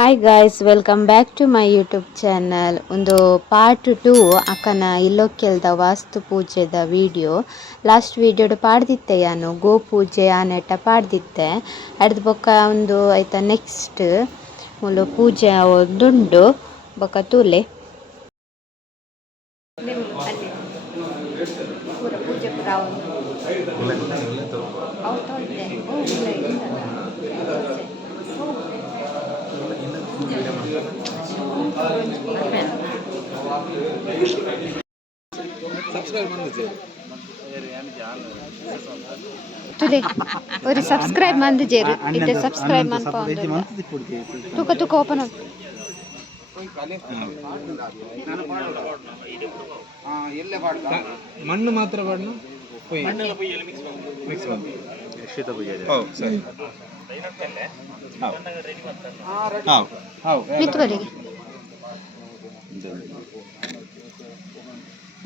Hi guys, welcome back to my YouTube channel. ಒಂದು part 2 ಅಕ್ಕನ ಇಲ್ಲೊಕ್ಕೆಲ್ದ ವಾಸ್ತು ಪೂಜೆದ video. Last ವಿಡಿಯೋಡು ಪಾಡ್ದಿತ್ತೆ ನಾನು ಗೋ ಪೂಜೆ ಆನೆಟ ಪಾಡ್ದಿತ್ತೆ. ಅಡ್ದು ಬೊಕ್ಕ ಒಂದು ಆಯ್ತಾ ನೆಕ್ಸ್ಟ್ ಮುಲು ಪೂಜೆ ಒಂದುಂಡು ಬೊಕ್ಕ ತೂಲೆ ಪೂರ ಪೂಜೆ ಪೂರ ഒരു സബ്സ്ക്രൈബ് മന്ത് ചേരു ഇത് സബ്സ്ക്രൈബ് മന്ത് തൂಕ ತೂಕ ಓಪನ್ ಮಣ್ಣು ಮಾತ್ರ ಪಾಡ್ನು ಮಿಕ್ಸ್ ಮಾಡಿ ಶೀತ ಪೂಜೆ ಸರಿ ಮಿತ್ತುವರೆಗೆ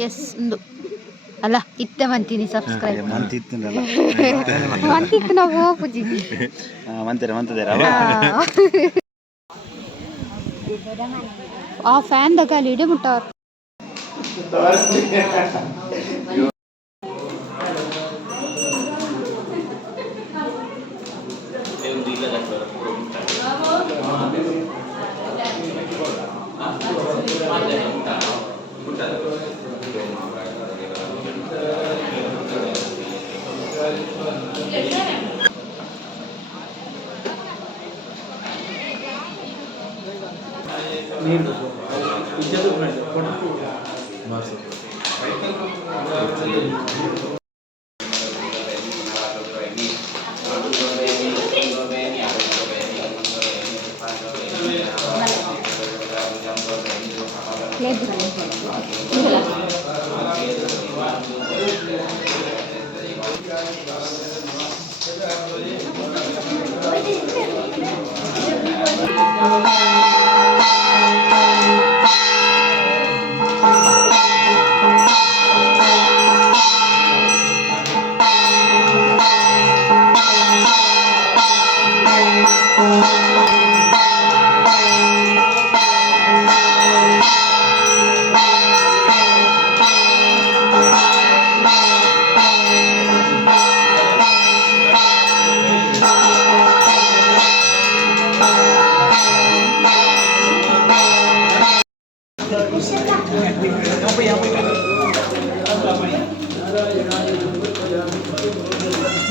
ಎಸ್ ಒಂದು ಅಲ್ಲ ಇತ್ತ ಮಂತೀನಿ ಸಬ್ಸ್ಕ್ರೈಬ್ ಮಂತಿತ್ತು ನಾವು ಪೂಜಿ ಆ ಫ್ಯಾನ್ ದಗಾಲಿ ಇಡೆ ಮುಟ್ಟಾರ್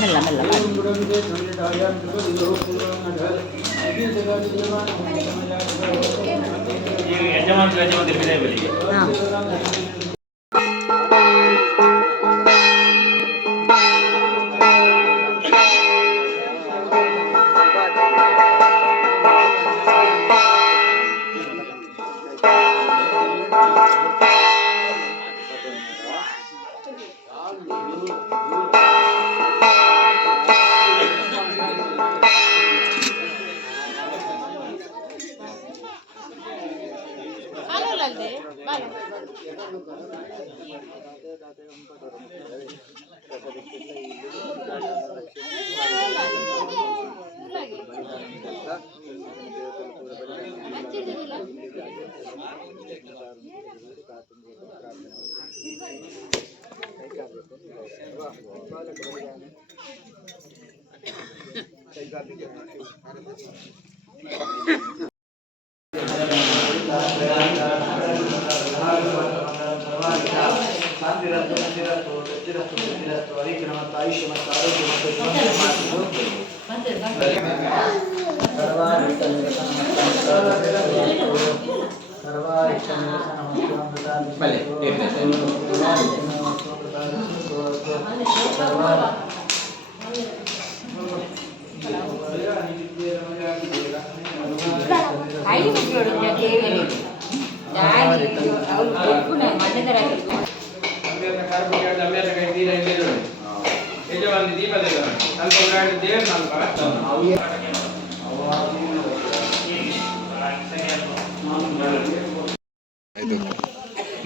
ಮೆಲ್ಲ ಮೆಲ್ಲ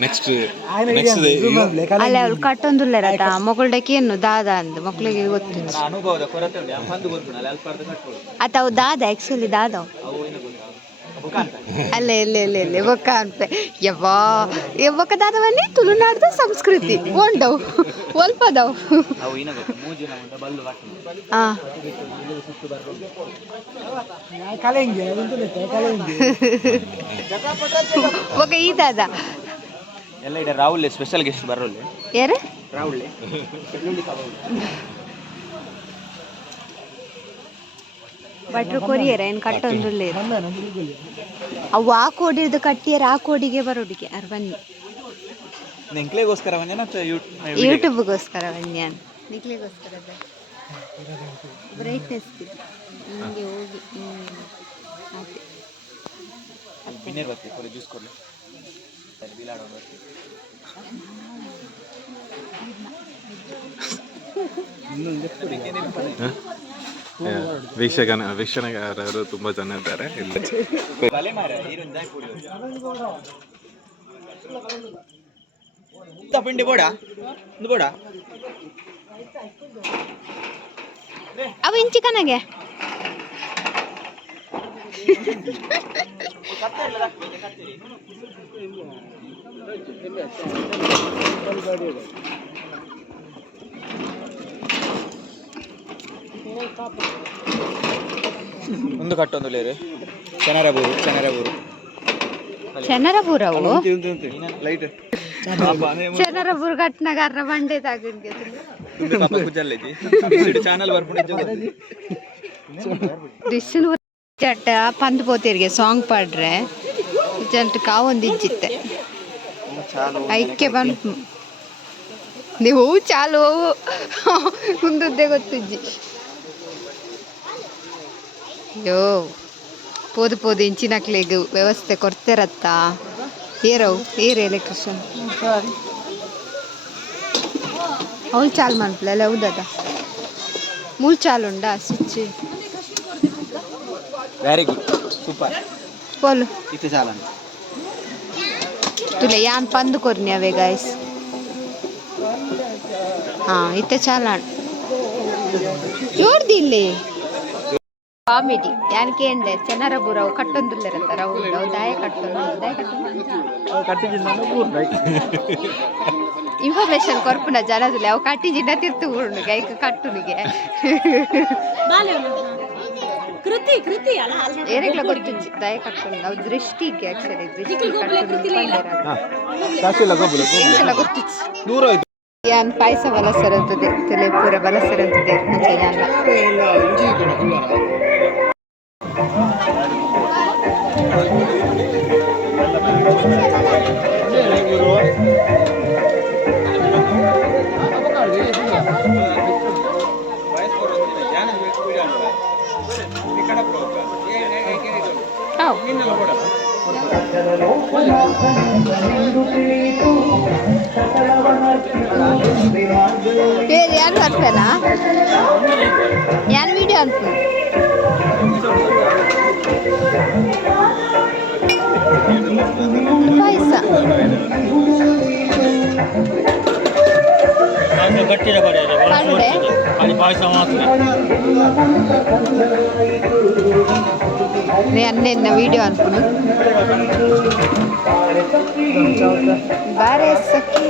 ನೆಕ್ಸ್ಟ್ ಅಲ್ಲ ಅವ್ಳು ಕಟ್ಟೊಂದುಲ್ಲೆರಟ ಮೊಗಳ್ಡಕ್ಕೆ ಏನು ದಾದ ಅಂದು ಮಕ್ಳಿಗೆ ಗೊತ್ತಿಲ್ಲ ಅನುಭವದ ಕೊರತೆ ಉಂಟು ಅತ್ತ ಅವು ದಾದ ಆಕ್ಚುಲಿ ದಾದ ಅಲ್ಲೇ ಎಲ್ಲೇ ಬೊಕ್ಕ ಅನ್ಪೆ ಯವ್ವಾ ಬೊಕ್ಕ ದಾದವನ್ನೇ ತುಳುನಾಡ್ದ ಸಂಸ್ಕೃತಿ ಒಂಡವು ಒಲ್ಪದವು ಬೊಕ್ಕ ಈ ದಾದ ಎಲ್ಲ ಇಡ ರಾಹುಲ್ ಸ್ಪೆಷಲ್ ಗೆಸ್ಟ್ ಬರೋಲ್ಲ ಯಾರು ರಾಹುಲ್ ಭಟ್ರು ಕೊರಿಯರ ಏನು ಕಟ್ಟೊಂದುಲ್ಲ ಅವು ಆ ಕೋಡಿರ್ದು ಕಟ್ಟಿಯರ ಆ ಕೋಡಿಗೆ ಬರೋಡಿಗೆ ಅರ್ ಬನ್ನಿ ನೆಂಕ್ಲೆಗೋಸ್ಕರ ಬಂದೇನ ಯೂಟ್ಯೂಬ್ಗೋಸ್ಕರ ಬಂದ್ಯಾನ ನಿಕ್ಲಿಗೋಸ್ಕರ ಬ್ರೈಟ್ನೆಸ್ ಹಿಂಗೆ ಹೋಗಿ ಅದೇ ವಿನ್ನರ್ ಬರ್ತೀವಿ ಕೊಡಿ ಜ್ಯೂಸ್ ಕೊಡಲಿ ಬಿಲಾಡೋದು ವೀಕ್ಷಣಗಾರರು ತುಂಬಾ ಜನ ಇದ್ದಾರೆ ಇಲ್ಲಿ ಪಿಂಡಿ ಬೋಡ ಬೋಡ ಅವು ಇಂಚಿ ಕನಗೆ ಒಂದು ಕಟ್ಟೊಂದು ಲೇರು ಚೆನ್ನರಬೂರು ಚೆನ್ನರಬೂರವು ಲೈಟ್ ಚೆನ್ನರಬೂರು ಕಟ್ನಗಾರ ಮಂಡೆ ತಾಗಿನ್ಗೆ ಚಾನಲ್ ಬರ್ಕೊಂಡು ಡಿಶನ್ ಚಟ್ಟ ಪಂದ್ ಪೋತಿರ್ಗೆ ಸಾಂಗ್ ಪಾಡ್ರೆ ಜಂಟ್ ಕಾವೊಂದು ಇಜ್ಜಿತ್ತೆ ಐಕ್ಯ ಬಂದು ನೀವು ಚಾಲು ಮುಂದದ್ದೇ ಗೊತ್ತಿಜ್ಜಿ ಅಯ್ಯೋ ಪೋದು ಇಂಚಿನಕ್ಲಿಗೆ ವ್ಯವಸ್ಥೆ ಕೊಡ್ತಿರತ್ತ ಏರವು ಎಲೆಕ್ಟ್ರಿಷಿಯನ್ ಅವಳು ಚಾಲು ಮನ್ಪ್ಲೆಲ್ಲ ಹೌದದ ಮೂಲ್ ಚಾಲು ಉಂಡಾ ಸ್ವಿಚ್ ವೆರಿ ಗುಡ್ ಸೂಪರ್ बोलो इथे चालन तुला यान पंद करनी हवे गाइस हाँ इथे चालन जोर दिले ಕಾಮಿಡಿ ಯಾನಕ್ಕೆ ಅಂದೆ ಚೆನ್ನರಬೂರವು ಕಟ್ಟೊಂದುಲ್ಲರತ್ತ ರವು ದಾಯ ಕಟ್ಟೊಂದು ಇನ್ಫಾರ್ಮೇಶನ್ ಕೊರ್ಪುನ ಜನದಲ್ಲಿ ಅವು ಕಟ್ಟಿ ಜಿನ್ನ ತಿರ್ತು ಬಿಡು ಗೈಕ್ ಕಟ್ಟುನಿಗೆ ಏರೆಗ್ಲ ಗೊತ್ತಿಜ್ಜಿ ದಯ ಕಟ್ಟುನಿಗೆ ಅವು ದೃಷ್ಟಿಗೆ ಆಕ್ಚುಲಿ ದೃಷ್ಟಿ ಕಟ್ಟುನಿಗೆ ಗೊತ್ತಿಜ್ಜಿ ಯಾನ್ ಪಾಯಸ ಬಲಸರಂತದೆ ತಲೆ ಪೂರ ಬಲಸರಂತದೆ ಯಾನ ಯಾರು ಬರ್ತಾನ ಯಾನ್ ವಿಡಿಯೋ ಅಂತ ಪಾಯಸ ಅನ್ನೆನ್ನ ವಿಡಿಯೋ ಅನ್ಕೊಂಡು ಬಾರೆ ಸಖಿ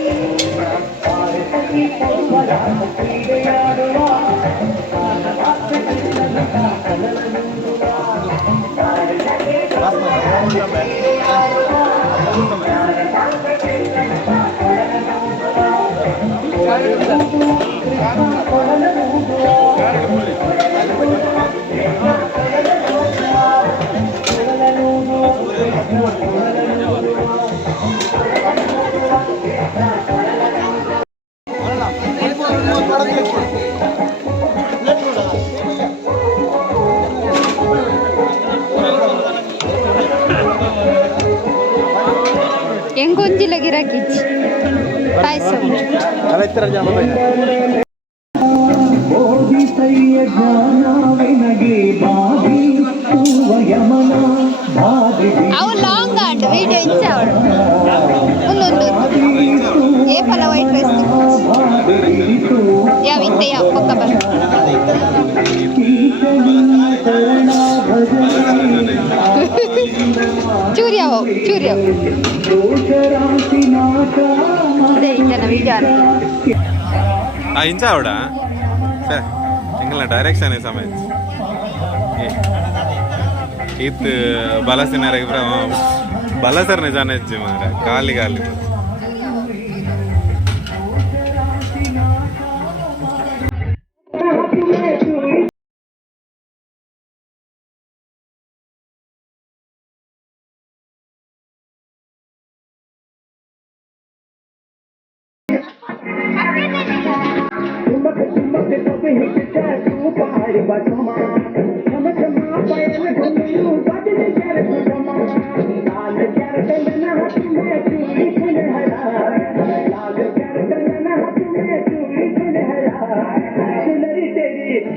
ಹೆಂಗೊಂಜಿಲ ಗಿರಾಕಿಚ್ಚಿ ಪಾಯಸ ಅವು ಲಾಂಗ್ ಆಂಡ್ ವಿಡಿಯೋ ಇಚ್ಚ ಅವಳು ಒಂದೊಂದು ಏ ಫಲ ವೈಟ್ ರೈಸ್ ಯಾವ ಇತ್ತೆ ಯಾವ ಪಕ್ಕ ಬಂದು ಚೂರಿಯವು ಅದೇ ಇಂಜನ ವಿಚಾರ इंचा आवडा इंगला डायरेक्शन आहे समज इत बालासिनार बालासरने जाण्याची मारा गाली गाली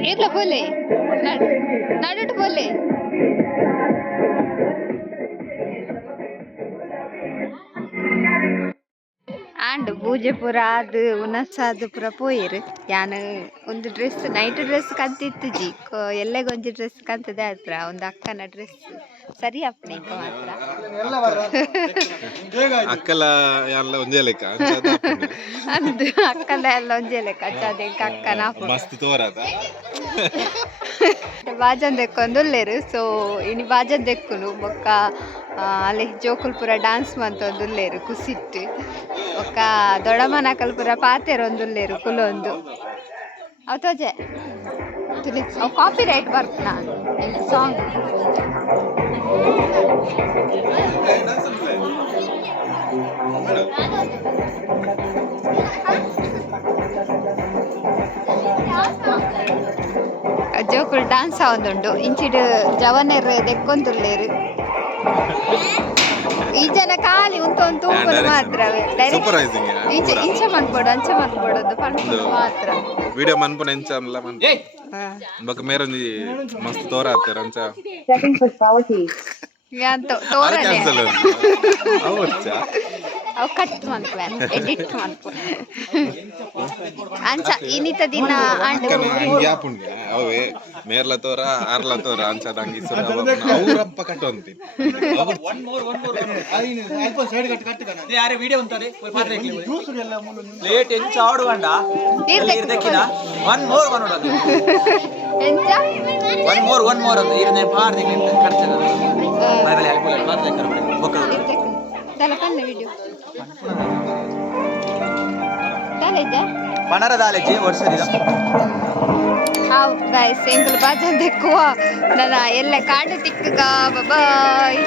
इतला बोले नडट बोले ಆಂಡ್ ಪೂಜೆ ಪೂರ ಅದು ಉನಸಾದ ಪೂರ ಪೋಯಿರು ಯಾನು ಒಂದು ಡ್ರೆಸ್ ನೈಟ್ ಡ್ರೆಸ್ ಕಂತಿತ್ತು ಎಲ್ಲಗೊಂದು ಡ್ರೆಸ್ ಕಂತದೆ ಹತ್ರ ಒಂದು ಅಕ್ಕನ ಡ್ರೆಸ್ ಸರಿ ಅಪ್ಪನೆ ಇಂಕ ಮಾತ್ರ ಅಕ್ಕಲ ಎಲ್ಲ ಒಂದೇ ಲೆಕ್ಕ ಅಂದು ಅಕ್ಕನ ಎಲ್ಲ ಒಂದೇ ಲೆಕ್ಕ ಅದೇ ಅಕ್ಕನ ಮಸ್ತ್ ತೋರಾದ ಬಾಜನ್ ದೆಕ್ಕೊಂದುಲ್ಲೇರು ಸೊ ಇನಿ ಬಾಜನ್ ದೆಕ್ಕುನು ಬೊಕ್ಕ ಅಲ್ಲಿ ಜೋಕುಲ್ ಪೂರ ಡ್ಯಾನ್ಸ್ ಮಂತೊಂದುಲ್ಲೇರು ಕುಸಿಟ್ಟು ಒಕ್ಕ ದೊಡಮನಕಲ್ ಪೂರ ಪಾತೆರ್ ಒಂದುಲ್ಲೇರು ಕುಲೊಂದು ಅವು ತೋಜೆ ಅವು ಕಾಪಿ ರೈಟ್ ಬರ್ತನ ಸಾಂಗ್ ಜೋಕುಲ್ ಡ್ಯಾನ್ಸ್ ಆವೊಂದುಂಡು ಇಂಚಿಡು ಜವನೆರ್ ದೆಕ್ಕೊಂದುಲ್ಲೇರು ಈ ಜನ ಖಾಲಿ ಉಂತೊಂದು ತೂಪುದು ಮಾತ್ರ ಇಂಚೆ ಮನ್ಪೋಡು ಅಂಚೆ ಮನ್ಪೋಡೋದು ಪನ್ಪುದು ಮಾತ್ರ ವಿಡಿಯೋ ಮನ್ಪುನ ಎಂಚ ಅಲ್ಲ ಮನ್ಪು ಬಕ ಮೇರೊಂಜಿ ಮಸ್ತ್ ತೋರ ಆತರ ಅಂಚ ತೋರನೆ ಅವಚ್ಚ ಅವು ಕಟ್ ಮನ್ಪುವೆ ಎಡಿಟ್ ಮನ್ಪು ಅಂಚ ಇನ್ನಿತ ದಿನ ಗ್ಯಾಪ್ ಉಂಟು ಅವೇ ಮೇರ್ಲ ತೋರ ಆರ್ಲ ತೋರ ಅಂಚದ ಅಂಗಿ ಅವರಪ್ಪ ಕಟ್ಟು ಅಂತೀನಿ ಯಾರೇ ವಿಡಿಯೋ ಅಂತಾರೆ ಲೇಟ್ ಎಂಚ ಆಡುವಂಡ ಒನ್ ಮೋರ್ ಎಂಚ ಒನ್ ಮೋರ್ ಅಂತ ಇರನೇ ಪಾರ್ದಿ ಕಟ್ತದ ಬೈಬಲ್ ಯಾಕೆ ಪಾರ್ದಿ ಕರ್ಬಡಿ ಬೊಕ್ಕಳು ತಲಪನ್ನ ವಿಡಿಯೋ ತಾಲೆಜಾ ಪನರ ದಾಲೆಜಿ ವರ್ಷದಿದ ಹಾವ್ ಗೈಸ್ ಎಂಕುಲು ಬಾಜನ್ ದೆಕ್ಕುವ ನನ್ನ ಎಲ್ಲ ಕಾಡು ತಿಕ್ಕಗ ಬಾಯ್